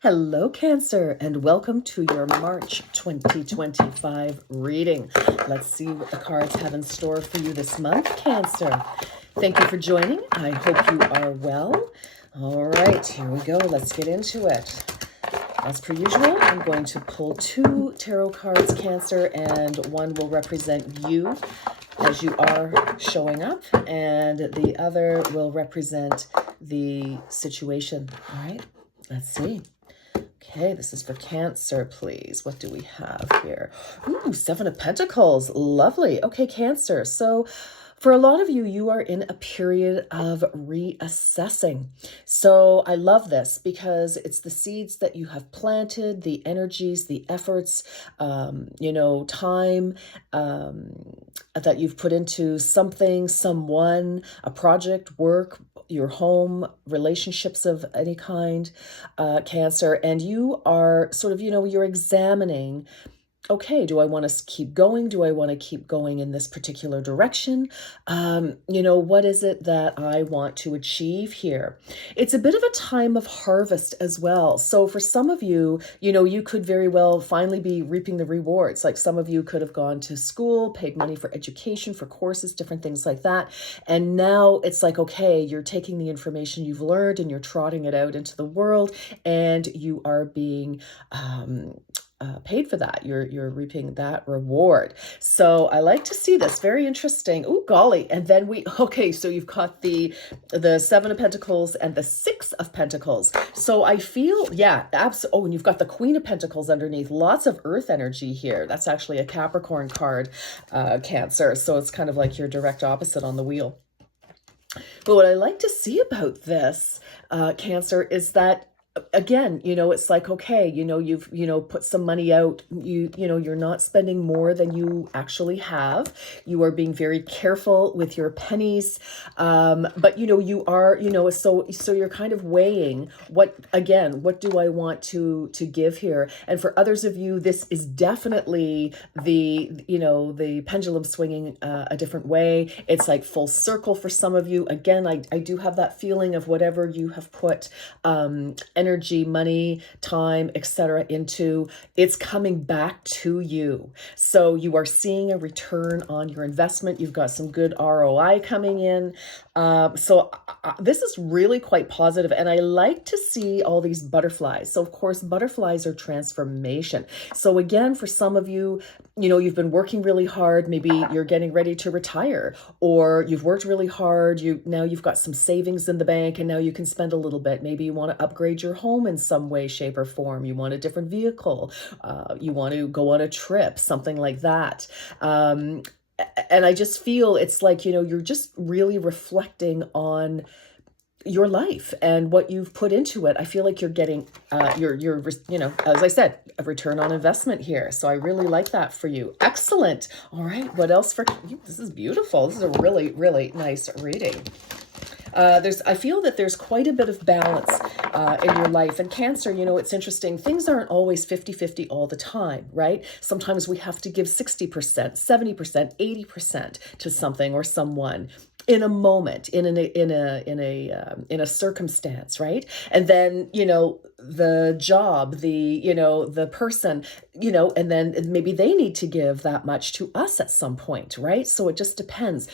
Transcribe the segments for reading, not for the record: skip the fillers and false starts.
Hello, Cancer, and welcome to your March 2025 reading. Let's see what the cards have in store for you this month, Cancer. Thank you for joining. I hope you are well. All right, here we go. Let's get into it. As per usual, I'm going to pull two tarot cards, Cancer, and one will represent you as you are showing up, and the other will represent the situation. All right, let's see. Okay, this is for Cancer, please. What do we have here? Ooh, Seven of Pentacles. Lovely. Okay, Cancer. So for a lot of you, you are in a period of reassessing. So I love this because it's the seeds that you have planted, the energies, the efforts, time that you've put into something, someone, a project, work, your home, relationships of any kind, Cancer, and you are sort of, you're examining, okay, do I want to keep going? Do I want to keep going in this particular direction? What is it that I want to achieve here? It's a bit of a time of harvest as well. So for some of you, you could very well finally be reaping the rewards. Like some of you could have gone to school, paid money for education, for courses, different things like that. And now it's like, okay, you're taking the information you've learned and you're trotting it out into the world, and you are being paid for that. You're reaping that reward. So I like to see this. Very interesting. Oh, golly. And then so you've got the Seven of Pentacles and the Six of Pentacles. So I feel, yeah, absolutely. Oh, and you've got the Queen of Pentacles underneath. Lots of earth energy here. That's actually a Capricorn card, Cancer. So it's kind of like your direct opposite on the wheel. But what I like to see about this, Cancer, is that again, it's like, okay, you've, put some money out, you're not spending more than you actually have. You are being very careful with your pennies. But you are, so you're kind of weighing what do I want to give here? And for others of you, this is definitely the pendulum swinging a different way. It's like full circle for some of you. Again, I do have that feeling of whatever you have put, energy, money, time, etc. into, it's coming back to you. So you are seeing a return on your investment. You've got some good ROI coming in. So this is really quite positive, and I like to see all these butterflies. So of course, butterflies are transformation. So again, for some of you, you've been working really hard. Maybe you're getting ready to retire, or you've worked really hard. Now you've got some savings in the bank, and now you can spend a little bit. Maybe you want to upgrade your home in some way, shape, or form. You want a different vehicle. You want to go on a trip, something like that. And I just feel it's like, you're just really reflecting on your life and what you've put into it. I feel like you're getting, as I said, a return on investment here. So I really like that for you. Excellent. All right. What else for you? This is beautiful. This is a really, really nice reading. I feel that there's quite a bit of balance in your life. And Cancer, it's interesting. Things aren't always 50-50 all the time, right? Sometimes we have to give 60%, 70%, 80% to something or someone in a moment, in a circumstance, right? And then, the job, the person, and then maybe they need to give that much to us at some point, right? So it just depends.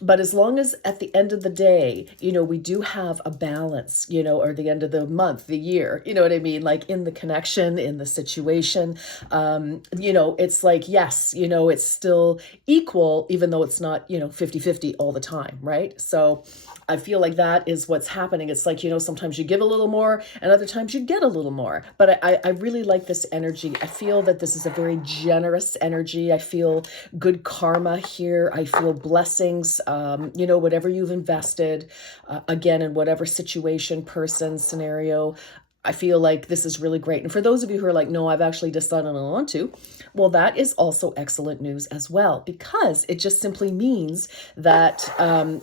But as long as at the end of the day, we do have a balance, or the end of the month, the year, you know what I mean? Like in the connection, in the situation, it's like, yes, it's still equal, even though it's not, 50-50 all the time, right? So I feel like that is what's happening. It's like, sometimes you give a little more and other times you get a little more. But I really like this energy. I feel that this is a very generous energy. I feel good karma here. I feel blessings, whatever you've invested, again, in whatever situation, person, scenario, I feel like this is really great. And for those of you who are like, no, I've actually decided I don't want to, well, that is also excellent news as well, because it just simply means that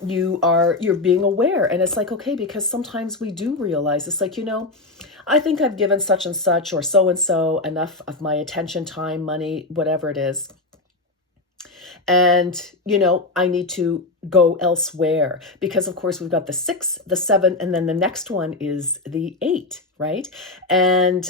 you're being aware. And it's like, okay, because sometimes we do realize it's like, I think I've given such and such or so enough of my attention, time, money, whatever it is. And, I need to go elsewhere, because of course we've got the 6, the 7, and then the next one is the 8, right? And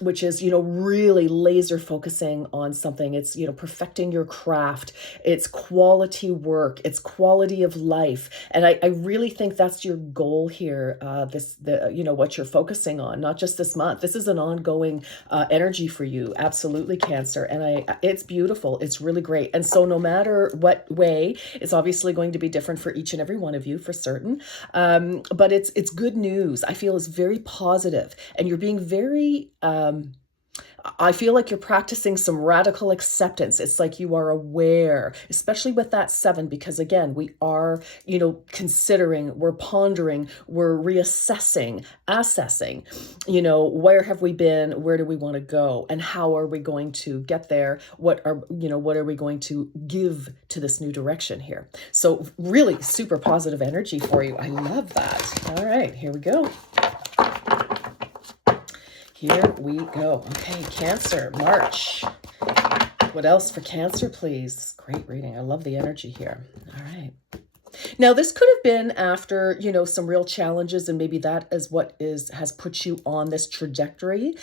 which is, really laser focusing on something. It's, perfecting your craft. It's quality work. It's quality of life. And I really think that's your goal here. What you're focusing on, not just this month. This is an ongoing energy for you. Absolutely, Cancer. And it's beautiful. It's really great. And so no matter what way, it's obviously going to be different for each and every one of you, for certain. But it's good news. I feel it's very positive, and you're being very I feel like you're practicing some radical acceptance. It's like you are aware, especially with that 7, because again, we are, considering, we're pondering, we're reassessing, assessing, where have we been? Where do we want to go? And how are we going to get there? What are we going to give to this new direction here? So really super positive energy for you. I love that. All right, here we go. Here we go. Okay, Cancer, March. What else for Cancer, please? Great reading. I love the energy here. All right. Now, this could have been after, some real challenges, and maybe that is what has put you on this trajectory,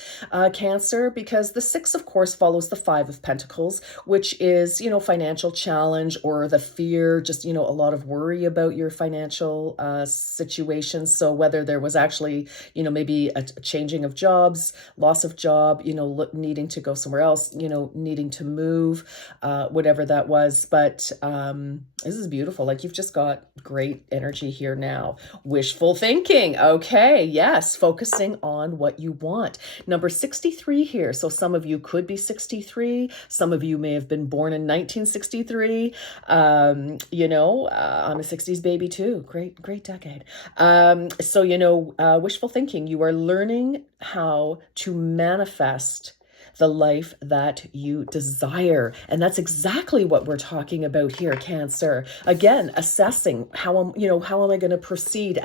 Cancer, because the 6, of course, follows the 5 of Pentacles, which is, financial challenge, or the fear, just, a lot of worry about your financial situation. So whether there was actually, maybe a changing of jobs, loss of job, needing to go somewhere else, needing to move, whatever that was. But this is beautiful. Like, you've just got great energy here now. Wishful thinking. Okay. Yes. Focusing on what you want. Number 63 here. So some of you could be 63. Some of you may have been born in 1963. I'm a 60s baby too. Great decade. Wishful thinking. You are learning how to manifest the life that you desire. And that's exactly what we're talking about here, Cancer. Again, assessing how am I going to proceed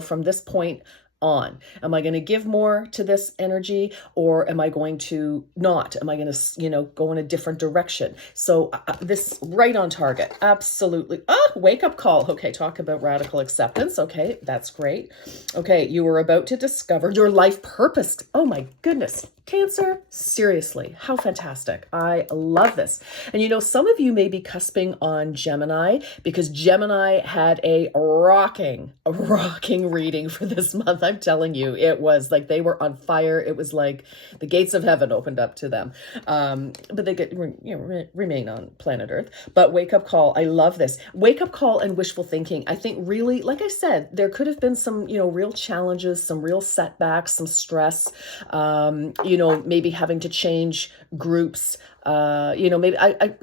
from this point on? Am I going to give more to this energy, or am I going to not? Am I going to, go in a different direction? So this right on target. Absolutely. Wake up call. Okay. Talk about radical acceptance. Okay. That's great. Okay. You were about to discover your life purpose. Oh my goodness. Cancer, seriously, how fantastic. I love this. And some of you may be cusping on Gemini, because Gemini had a rocking reading for this month. I'm telling you, it was like they were on fire. It was like the gates of heaven opened up to them. But they remain on planet Earth. But wake up call, I love this. Wake up call and wishful thinking. I think really, like I said, there could have been some, real challenges, some real setbacks, some stress, maybe having to change groups, maybe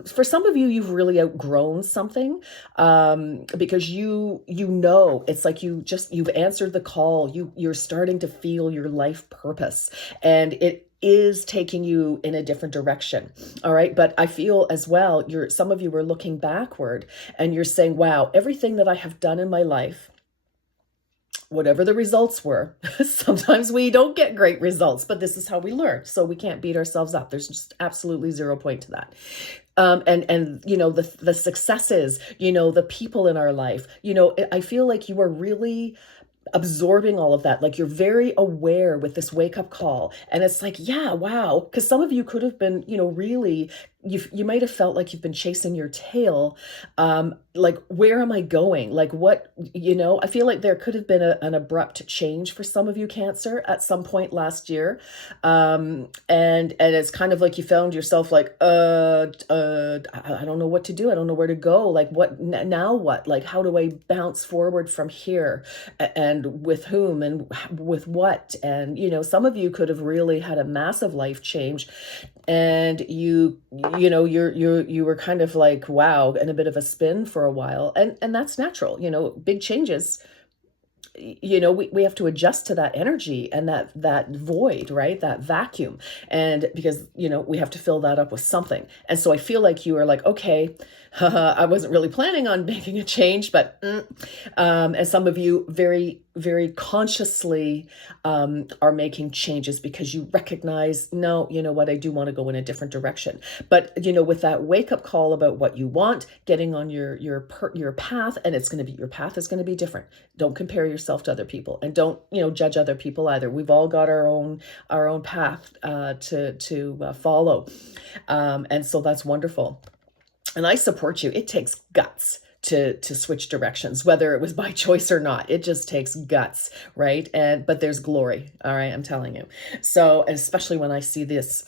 for some of you, you've really outgrown something, because it's like you've answered the call. You're starting to feel your life purpose, and it is taking you in a different direction. All right. But I feel as well, some of you are looking backward and you're saying, wow, everything that I have done in my life, whatever the results were, sometimes we don't get great results, but this is how we learn. So we can't beat ourselves up. There's just absolutely 0 point to that. And the successes, the people in our life, I feel like you are really absorbing all of that. Like, you're very aware with this wake up call. And it's like, yeah, wow. Because some of you could have been, really, you might have felt like you've been chasing your tail. Like, where am I going? Like, what, I feel like there could have been an abrupt change for some of you, Cancer, at some point last year. And it's kind of like you found yourself like, I don't know what to do. I don't know where to go. Like, now what? Like, how do I bounce forward from here? And with whom and with what? And, some of you could have really had a massive life change, and you were kind of like, wow, and a bit of a spin for a while. And that's natural, big changes. We have to adjust to that energy and that void, right? That vacuum. And because, we have to fill that up with something. And so I feel like you are like, okay, I wasn't really planning on making a change, but, and some of you very very consciously are making changes because you recognize, no, you know what, I do want to go in a different direction. But with that wake up call about what you want, getting on your path, and your path is going to be different. Don't compare yourself to other people, and don't judge other people either. We've all got our own path to follow, and so that's wonderful. And I support you. It takes guts to switch directions, whether it was by choice or not. It just takes guts, right? But there's glory, all right, I'm telling you. So, and especially when I see these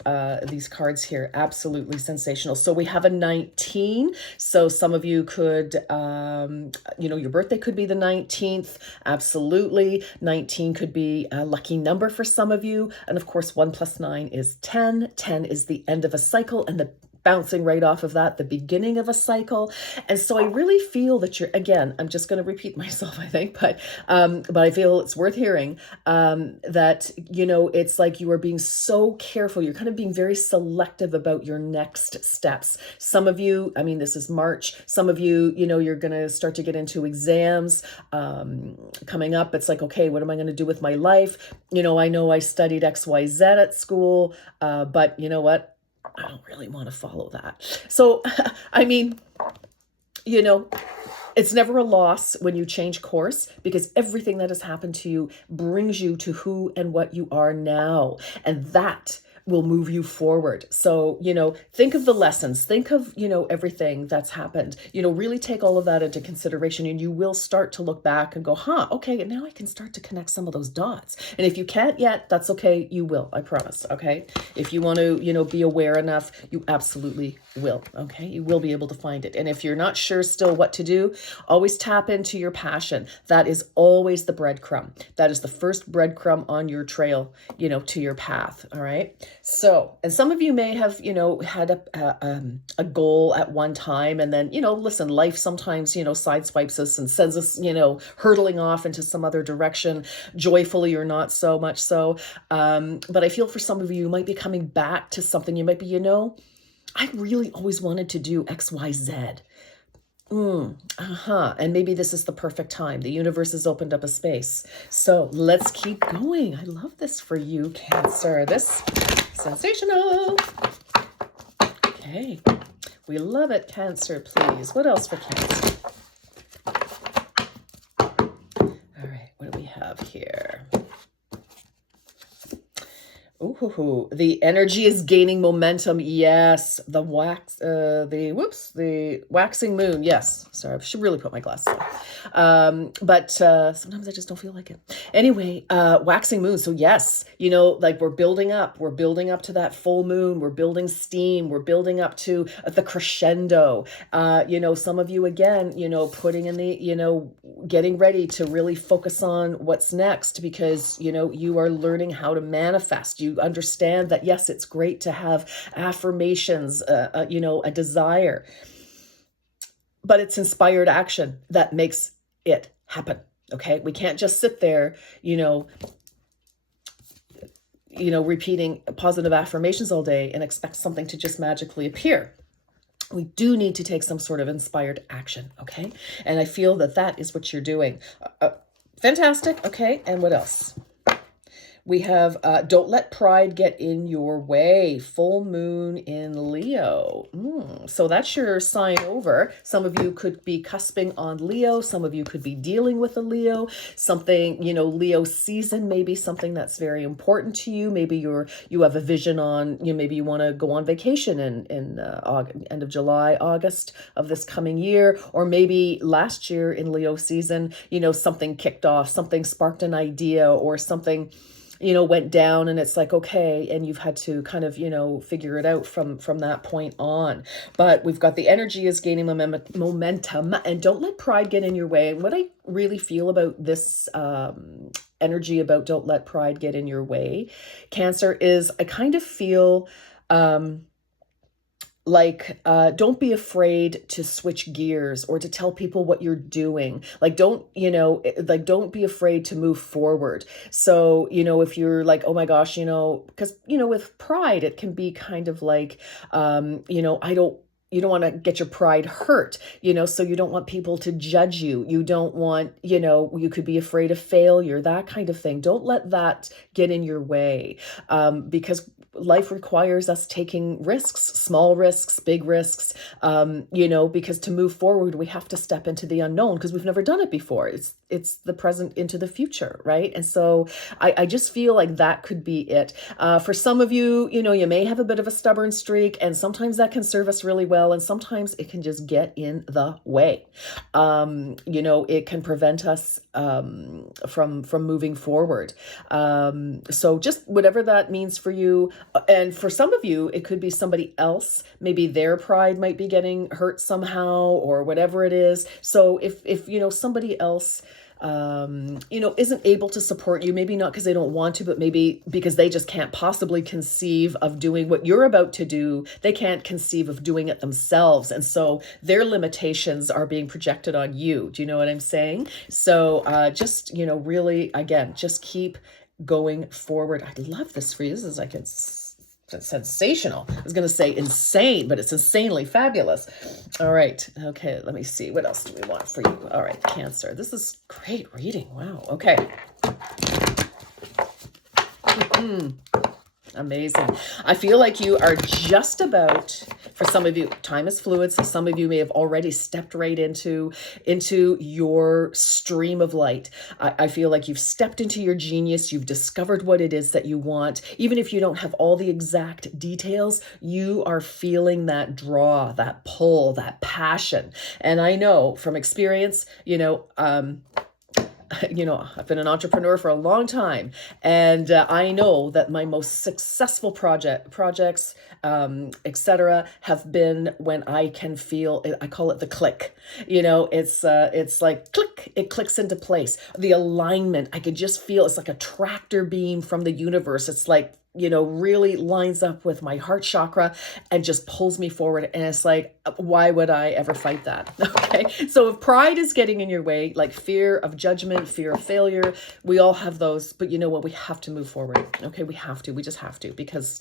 cards here, absolutely sensational. So we have a 19. So some of you could, your birthday could be the 19th. Absolutely. 19 could be a lucky number for some of you. And of course, 1 + 9 is 10. 10 is the end of a cycle, and the bouncing right off of that, the beginning of a cycle. And so I really feel that again, I'm just going to repeat myself, I think, but I feel it's worth hearing, that, it's like you are being so careful. You're kind of being very selective about your next steps. Some of you, this is March. Some of you, you're going to start to get into exams coming up. It's like, okay, what am I going to do with my life? I know I studied XYZ at school, but you know what? I don't really want to follow that. So, it's never a loss when you change course, because everything that has happened to you brings you to who and what you are now. And that will move you forward. So, think of the lessons, think of, everything that's happened, really take all of that into consideration, and you will start to look back and go, okay, and now I can start to connect some of those dots. And if you can't yet, that's okay. You will, I promise. Okay. If you want to, be aware enough, you absolutely will. Okay. You will be able to find it. And if you're not sure still what to do, always tap into your passion. That is always the breadcrumb. That is the first breadcrumb on your trail, to your path. All right. So, and some of you may have, had a goal at one time, and then, listen, life sometimes, sideswipes us and sends us, hurtling off into some other direction, joyfully or not so much so. But I feel for some of you might be coming back to something. You might be, I really always wanted to do XYZ. And maybe this is the perfect time. The universe has opened up a space. So let's keep going. I love this for you, Cancer. This sensational. Okay. We love it, Cancer, please. What else for Cancer? All right. What do we have here? Ooh, the energy is gaining momentum. Yes. The waxing moon. Yes. Sorry, I should really put my glasses on. But sometimes I just don't feel like it. Anyway, waxing moon. So yes, like we're building up to that full moon. We're building steam. We're building up to the crescendo. Some of you again, putting in the, getting ready to really focus on what's next, because, you are learning how to manifest. You understand that, yes, it's great to have affirmations, a desire, but it's inspired action that makes it happen. Okay. We can't just sit there, repeating positive affirmations all day and expect something to just magically appear. We do need to take some sort of inspired action. Okay. And I feel that is what you're doing. Fantastic. Okay. And what else? We have don't let pride get in your way. Full moon in Leo. So that's your sign over. Some of you could be cusping on Leo. Some of you could be dealing with a Leo. Something, Leo season may be something that's very important to you. Maybe you have a vision on, maybe you want to go on vacation in August, end of July, August of this coming year. Or maybe last year in Leo season, something kicked off, something sparked an idea, or something went down, and it's like, okay, and you've had to kind of, figure it out from that point on. But we've got the energy is gaining momentum, and don't let pride get in your way. And what I really feel about this energy about don't let pride get in your way, Cancer, is I kind of feel don't be afraid to switch gears or to tell people what you're doing. Don't be afraid to move forward. So, if you're like, oh my gosh, because, with pride, it can be kind of like, I don't, to get your pride hurt, so you don't want people to judge you. You don't want, you could be afraid of failure, that kind of thing. Don't let that get in your way, because life requires us taking risks, small risks, big risks, because to move forward, we have to step into the unknown because we've never done it before. It's the present into the future, right? And so I just feel like that could be it. For some of you, you may have a bit of a stubborn streak, and sometimes that can serve us really well, and sometimes it can just get in the way. It can prevent us from moving forward. So just whatever that means for you. And for some of you, it could be somebody else. Maybe their pride might be getting hurt somehow or whatever it is. So if somebody else isn't able to support you, maybe not because they don't want to, but maybe because they just can't possibly conceive of doing what you're about to do. They can't conceive of doing it themselves. And so their limitations are being projected on you. Do you know what I'm saying? So just, really, again, just keep going forward. I love this for you. This is like it's sensational. I was going to say insane, but it's insanely fabulous. All right. Okay. Let me see. What else do we want for you? All right. Cancer. This is great reading. Wow. Okay. Amazing. I feel like you are just about, for some of you, time is fluid. So some of you may have already stepped right into your stream of light. I feel like you've stepped into your genius. You've discovered what it is that you want. Even if you don't have all the exact details, you are feeling that draw, that pull, that passion. And I know from experience, I've been an entrepreneur for a long time, and I know that my most successful projects, etc., have been when I can feel, I call it the click. It's like click, it clicks into place. The alignment, I could just feel it's like a tractor beam from the universe. It's like, really lines up with my heart chakra and just pulls me forward. And it's like, why would I ever fight that? Okay. So if pride is getting in your way, like fear of judgment, fear of failure, we all have those, but you know what? We have to move forward. Okay. We just have to, because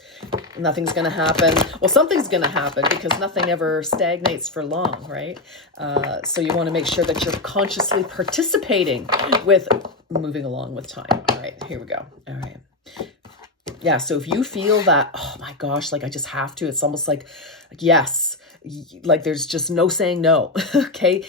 nothing's going to happen. Well, something's going to happen because nothing ever stagnates for long. Right. So you want to make sure that you're consciously participating with moving along with time. All right, here we go. All right. Yeah. So if you feel that, oh my gosh, like I just have to, it's almost like yes, like there's just no saying no. Okay.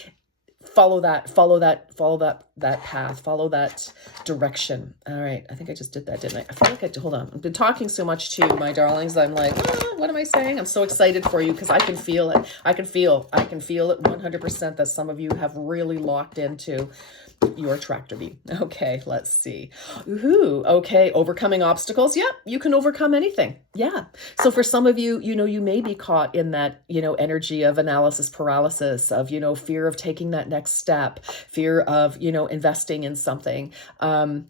Follow that path, follow that direction. All right. I think I just did that, didn't I? I feel like hold on. I've been talking so much to you, my darlings. I'm like, what am I saying? I'm so excited for you because I can feel it. I can feel it 100% that some of you have really locked into your tractor beam. Okay, let's see. Ooh, okay, overcoming obstacles. Yep, you can overcome anything. Yeah. So for some of you, you may be caught in that, energy of analysis paralysis, of, fear of taking that next step, fear of, investing in something, and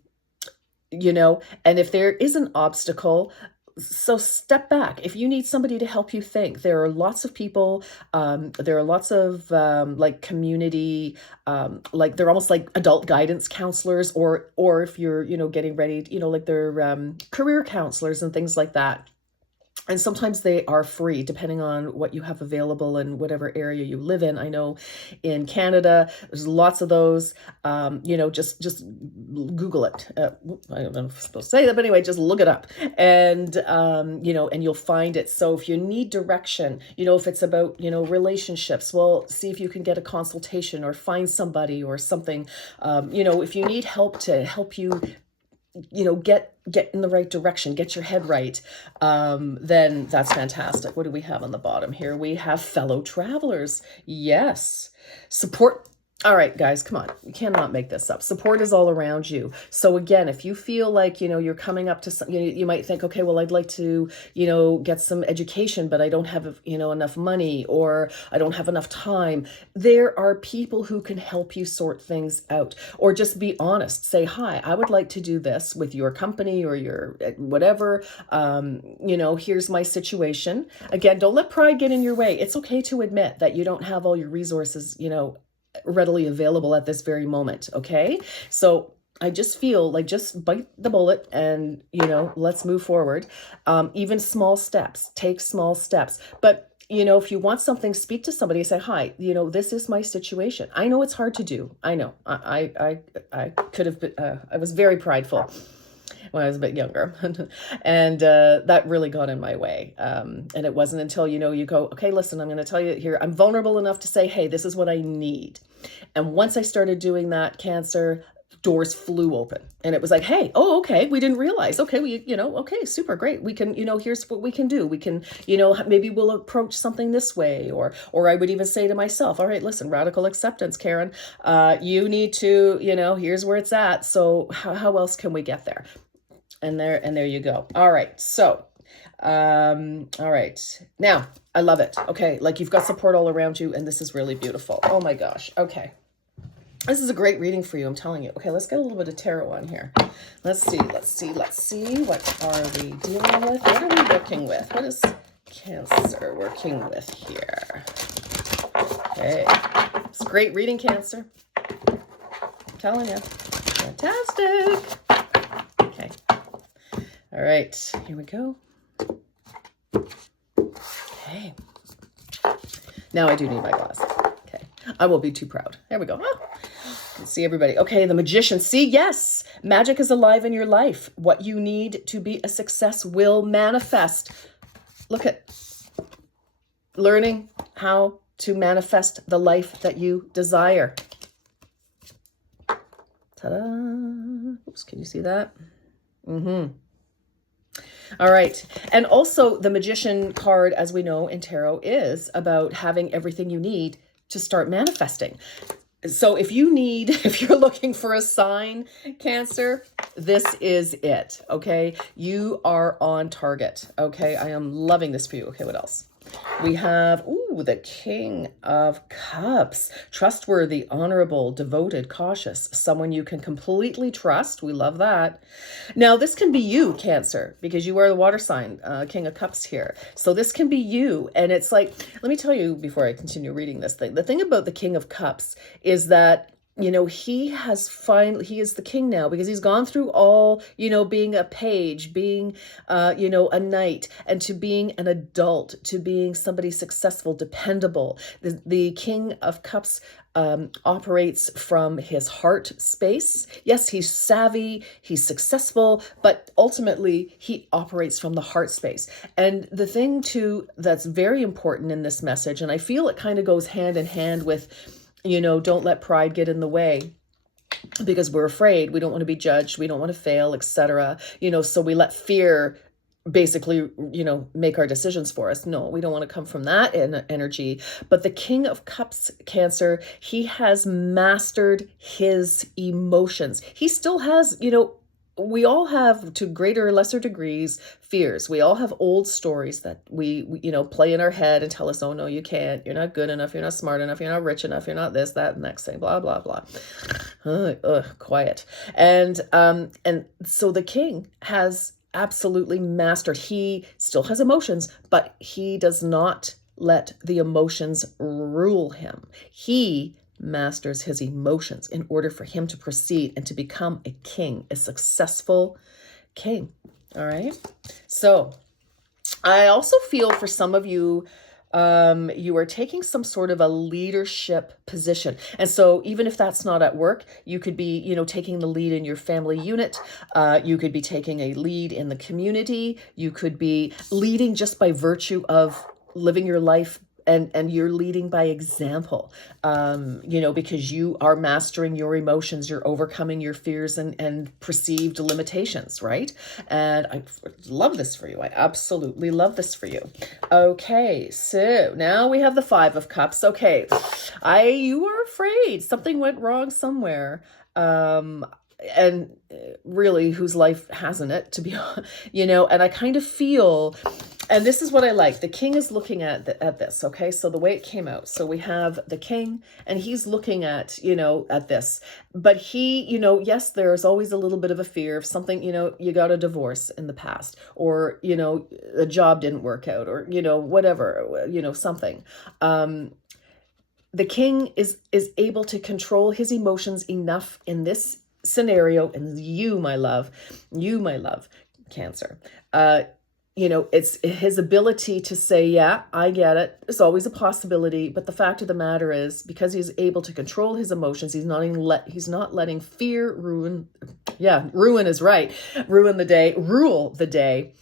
if there is an obstacle, so step back. If you need somebody to help you think, there are lots of people, there are lots of like community, like they're almost like adult guidance counselors, or if you're, getting ready, like they're career counselors and things like that. And sometimes they are free, depending on what you have available in whatever area you live in. I know in Canada, there's lots of those. Just Google it. I don't know if I'm supposed to say that, but anyway, just look it up, and and you'll find it. So if you need direction, if it's about relationships, well, see if you can get a consultation or find somebody or something. If you need help to help you, get in the right direction, get your head right, then that's fantastic. What do we have on the bottom here? We have fellow travelers. Yes. Support. All right, guys, come on. You cannot make this up. Support is all around you. So again, if you feel like, you're coming up to some, you might think, okay, well, I'd like to, get some education, but I don't have, enough money, or I don't have enough time. There are people who can help you sort things out, or just be honest. Say, hi, I would like to do this with your company or your whatever. Here's my situation. Again, don't let pride get in your way. It's okay to admit that you don't have all your resources, readily available at this very moment. Okay. So I just feel like just bite the bullet and, let's move forward. Even small steps, take small steps. But, if you want something, speak to somebody, say, hi, this is my situation. I know it's hard to do. I know I could have been, I was very prideful when I was a bit younger. And that really got in my way. And it wasn't until, you go, okay, listen, I'm going to tell you here, I'm vulnerable enough to say, hey, this is what I need. And once I started doing that, Cancer, doors flew open, and it was like, hey, oh, okay, we didn't realize, okay, okay, super great, we can, here's what we can do, we can, maybe we'll approach something this way, or I would even say to myself, all right, listen, radical acceptance, Karen, you need to, here's where it's at, so how else can we get there? And there you go. All right, so all right, now I love it. Okay, like you've got support all around you, and this is really beautiful. Oh my gosh. Okay, this is a great reading for you, I'm telling you. Okay, let's get a little bit of tarot on here. Let's see. What are we dealing with? What are we working with? What is Cancer working with here? Okay, it's a great reading, Cancer. I'm telling you. Fantastic. Okay. All right, here we go. Okay. Now I do need my glasses. Okay. I won't be too proud. There we go. Oh. See everybody. Okay, the Magician. See, yes, magic is alive in your life. What you need to be a success will manifest. Look at learning how to manifest the life that you desire. Ta-da. Oops, can you see that? All right. And also the Magician card, as we know in tarot, is about having everything you need to start manifesting. So if you're looking for a sign, Cancer, this is it, okay? You are on target, okay? I am loving this for you. Okay, what else? We have, the King of Cups. Trustworthy, honorable, devoted, cautious. Someone you can completely trust. We love that. Now, this can be you, Cancer, because you are the water sign, King of Cups here. So this can be you. And it's like, let me tell you before I continue reading this thing. The thing about the King of Cups is that he is the king now because he's gone through all, being a page, being, a knight, and to being an adult, to being somebody successful, dependable. The King of Cups operates from his heart space. Yes, he's savvy, he's successful, but ultimately he operates from the heart space. And the thing too that's very important in this message, and I feel it kind of goes hand in hand with, don't let pride get in the way, because we're afraid, we don't want to be judged, we don't want to fail, etc. So we let fear basically, make our decisions for us. No, we don't want to come from that energy. But the King of Cups, Cancer, he has mastered his emotions. He still has, we all have, to greater or lesser degrees, fears. We all have old stories that we play in our head and tell us, oh no, you can't, you're not good enough, you're not smart enough, you're not rich enough, you're not this, that, and next thing, blah, blah, blah. Quiet. And so the king has absolutely mastered. He still has emotions, but he does not let the emotions rule him. He masters his emotions in order for him to proceed and to become a king, a successful king. All right. So I also feel for some of you, you are taking some sort of a leadership position. And so even if that's not at work, you could be, taking the lead in your family unit. You could be taking a lead in the community. You could be leading just by virtue of living your life, and you're leading by example, because you are mastering your emotions, you're overcoming your fears and perceived limitations, right? And I love this for you. I absolutely love this for you. Okay, so now we have the Five of Cups. Okay, you were afraid something went wrong somewhere. And really, whose life hasn't it, to be honest, and I kind of feel, and this is what I like. The king is looking at this. Okay. So the way it came out. So we have the king and he's looking at, at this, but he, yes, there's always a little bit of a fear of something, you got a divorce in the past, or, a job didn't work out, or, whatever, something. The king is able to control his emotions enough in this scenario, and you, my love, Cancer, it's his ability to say, yeah, I get it. It's always a possibility. But the fact of the matter is, because he's able to control his emotions, he's not letting fear ruin. Yeah, ruin is right. Ruin the day, rule the day.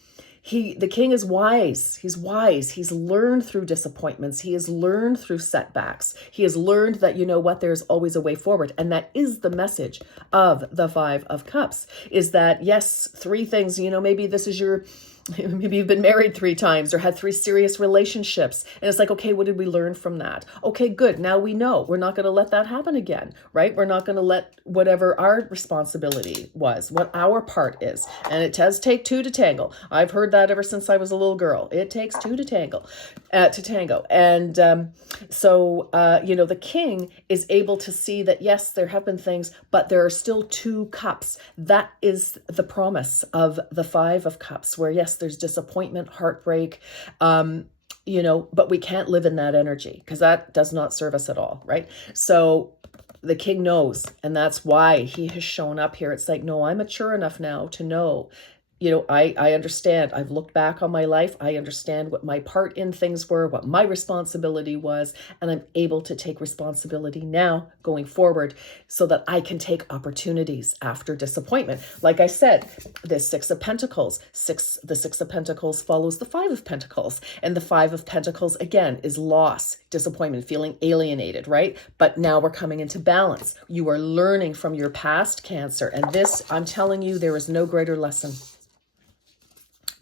The king is wise. He's wise. He's learned through disappointments. He has learned through setbacks. He has learned that, there's always a way forward. And that is the message of the Five of Cups, is that, yes, three things, maybe this is maybe you've been married 3 times or had 3 serious relationships. And it's like, okay, what did we learn from that? Okay, good. Now we know we're not going to let that happen again, right? We're not going to let whatever our responsibility was, what our part is. And it does take 2 to tangle. I've heard that ever since I was a little girl. It takes 2 to tango. And the king is able to see that, yes, there have been things, but there are still 2 cups. That is the promise of the 5 of Cups, where, yes, there's disappointment, heartbreak, but we can't live in that energy, because that does not serve us at all, right? So the king knows, and that's why he has shown up here. It's like, no, I'm mature enough now to know, I understand. I've looked back on my life. I understand what my part in things were, what my responsibility was, and I'm able to take responsibility now going forward so that I can take opportunities after disappointment. Like I said, the Six of Pentacles. The Six of Pentacles follows the Five of Pentacles. And the Five of Pentacles, again, is loss, disappointment, feeling alienated, right? But now we're coming into balance. You are learning from your past, Cancer. And this, I'm telling you, there is no greater lesson.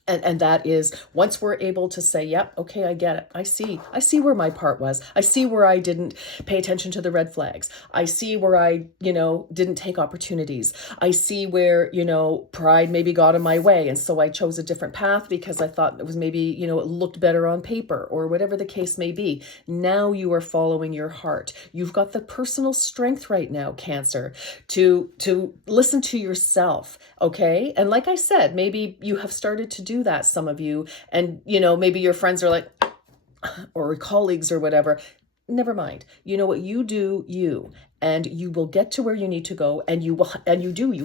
And that is, once we're able to say, yep, okay, I get it. I see where my part was. I see where I didn't pay attention to the red flags. I see where I, didn't take opportunities. I see where, pride maybe got in my way. And so I chose a different path because I thought it was maybe, it looked better on paper, or whatever the case may be. Now you are following your heart. You've got the personal strength right now, Cancer, to listen to yourself. Okay. And like I said, maybe you have started to do that, some of you, and maybe your friends are like, or colleagues or whatever. Never mind. You know what? You do you, and you will get to where you need to go, and you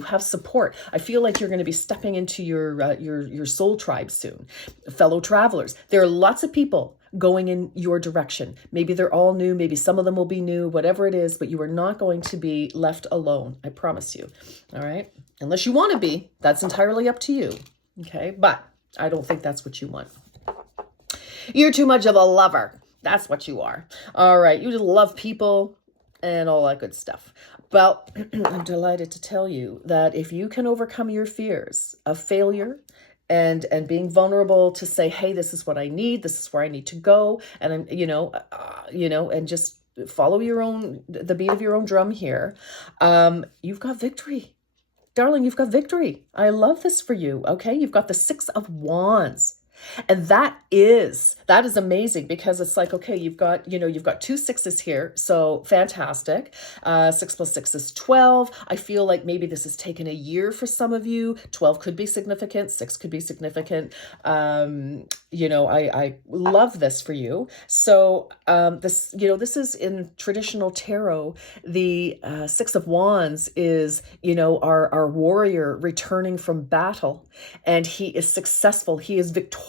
have support. I feel like you're going to be stepping into your soul tribe soon. Fellow travelers, there are lots of people going in your direction. Maybe they're all new, maybe some of them will be new, whatever it is, but you are not going to be left alone. I promise you. All right. Unless you want to be, that's entirely up to you. Okay. But I don't think that's what you want. You're too much of a lover. That's what you are. All right. You just love people and all that good stuff. Well, I'm delighted to tell you that if you can overcome your fears of failure and being vulnerable to say, hey, this is what I need. This is where I need to go. And I'm, and just follow the beat of your own drum here. You've got victory. Darling, you've got victory. I love this for you. Okay. You've got the Six of Wands. And that is amazing, because it's like, okay, you've got 2 sixes here. So fantastic. 6 plus 6 is 12. I feel like maybe this has taken a year for some of you. 12 could be significant. 6 could be significant. I love this for you. So, this is in traditional tarot. The 6 of Wands is, our warrior returning from battle, and he is successful. He is victorious.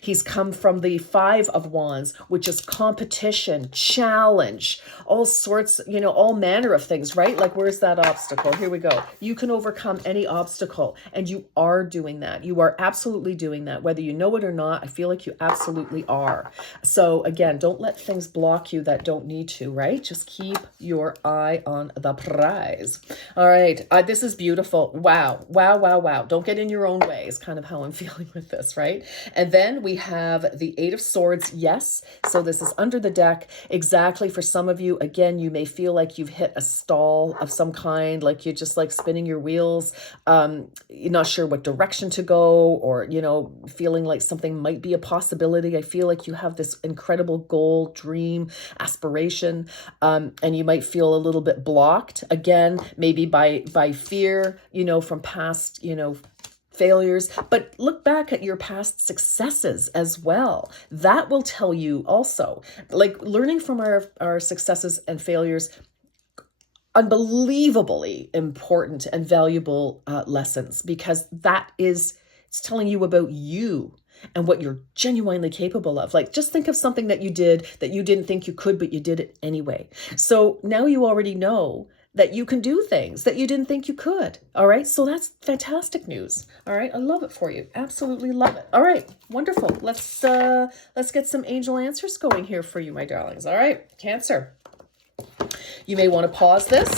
He's come from the 5 of Wands, which is competition, challenge, all sorts, all manner of things, right? Like, where's that obstacle? Here we go. You can overcome any obstacle, and you are doing that. You are absolutely doing that. Whether you know it or not, I feel like you absolutely are. So again, don't let things block you that don't need to, right? Just keep your eye on the prize. All right. This is beautiful. Wow. Wow, wow, wow. Don't get in your own way is kind of how I'm feeling with this, right? And then we have the 8 of Swords. Yes. So this is under the deck. Exactly. For some of you, again, you may feel like you've hit a stall of some kind, like you're just like spinning your wheels. You're not sure what direction to go, or, feeling like something might be a possibility. I feel like you have this incredible goal, dream, aspiration, and you might feel a little bit blocked, again, maybe by fear, from past, failures, but look back at your past successes as well. That will tell you also, like, learning from our successes and failures, unbelievably important and valuable lessons, because that is It's telling you about you and what you're genuinely capable of. Like, just think of something that you did that you didn't think you could, but you did it anyway. So now you already know that you can do things that you didn't think you could. All right. So that's fantastic news. All right. I love it for you. Absolutely love it. All right. Wonderful. Let's get some angel answers going here for you, my darlings. All right. Cancer. You may want to pause this.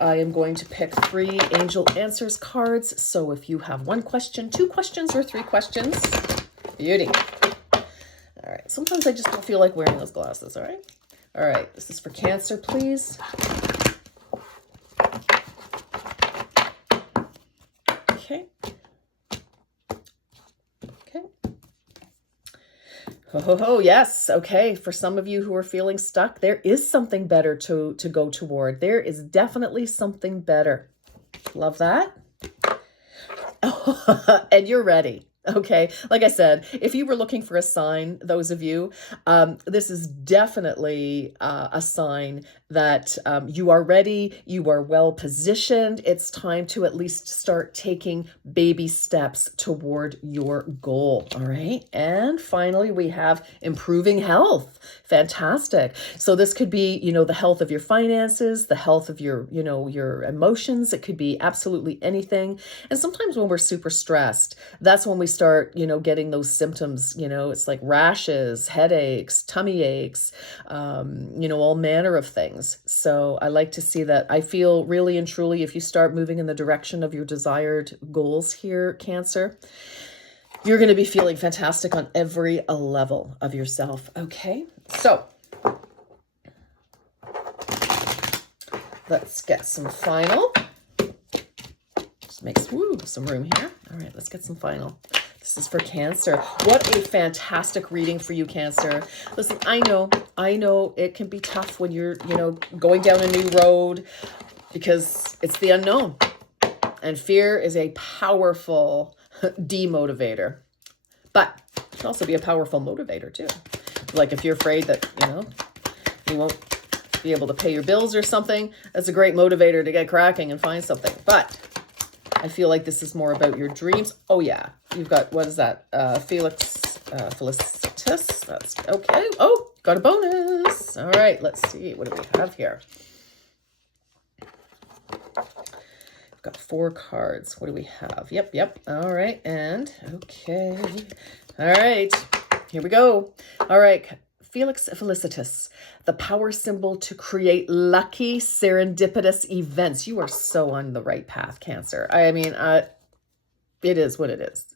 I am going to pick 3 angel answers cards. So if you have 1 question, 2 questions, or 3 questions, beauty. All right. Sometimes I just don't feel like wearing those glasses. All right. All right. This is for Cancer, please. Okay. Okay. Oh, yes. Okay. For some of you who are feeling stuck, there is something better to go toward. There is definitely something better. Love that. And you're ready. Okay. Like I said, if you were looking for a sign, those of you, this is definitely a sign that you are ready, you are well positioned. It's time to at least start taking baby steps toward your goal. All right. And finally, we have improving health. Fantastic. So this could be, the health of your finances, the health of your, your emotions. It could be absolutely anything. And sometimes when we're super stressed, that's when we start, getting those symptoms, it's like rashes, headaches, tummy aches, all manner of things. So I like to see that. I feel really and truly, if you start moving in the direction of your desired goals here, Cancer, you're going to be feeling fantastic on every level of yourself. Okay. So let's get some final. Just make some room here. All right, let's get some final. This is for Cancer. What a fantastic reading for you, Cancer. Listen, I know it can be tough when you're, going down a new road because it's the unknown. And fear is a powerful demotivator. But it can also be a powerful motivator too. Like if you're afraid that, you won't be able to pay your bills or something, that's a great motivator to get cracking and find something. But I feel like this is more about your dreams. Oh, yeah. You've got, what is that? Felicitas. That's okay. Oh, got a bonus. All right. Let's see. What do we have here? I've got 4 cards. What do we have? Yep. All right. And okay. All right. Here we go. All right. Felicitas, the power symbol to create lucky, serendipitous events. You are so on the right path, Cancer. I mean, it is what it is.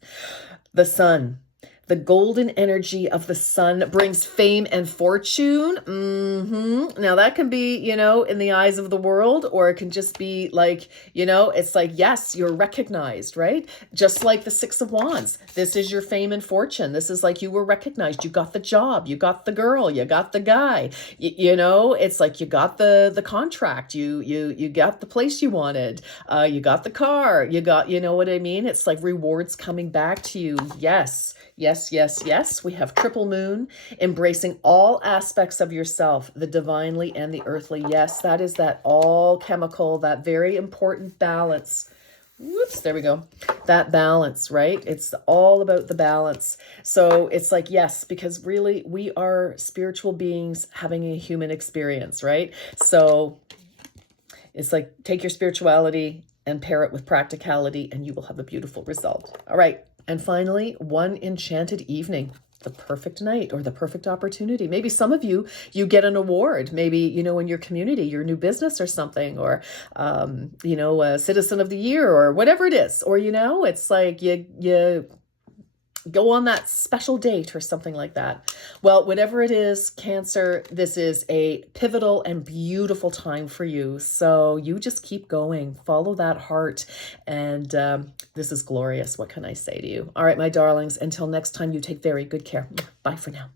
The sun. The golden energy of the sun brings fame and fortune. Now that can be, in the eyes of the world, or it can just be like, it's like, yes, you're recognized, right? Just like the 6 of Wands. This is your fame and fortune. This is like you were recognized. You got the job. You got the girl. You got the guy. It's like you got the contract. You got the place you wanted. You got the car. You got, what I mean? It's like rewards coming back to you. Yes. We have triple moon, embracing all aspects of yourself, the divinely and the earthly. Yes, that is that all chemical, that very important balance. Whoops, there we go. That balance, right? It's all about the balance. So it's like, yes, because really we are spiritual beings having a human experience, right? So it's like, take your spirituality and pair it with practicality and you will have a beautiful result. All right. And finally, one enchanted evening, the perfect night or the perfect opportunity. Maybe some of you get an award, maybe, in your community, your new business or something, or, a citizen of the year or whatever it is. Or, it's like you go on that special date or something like that. Well, whatever it is, Cancer, this is a pivotal and beautiful time for you. So you just keep going, follow that heart. And this is glorious. What can I say to you? All right, my darlings, until next time, you take very good care. Bye for now.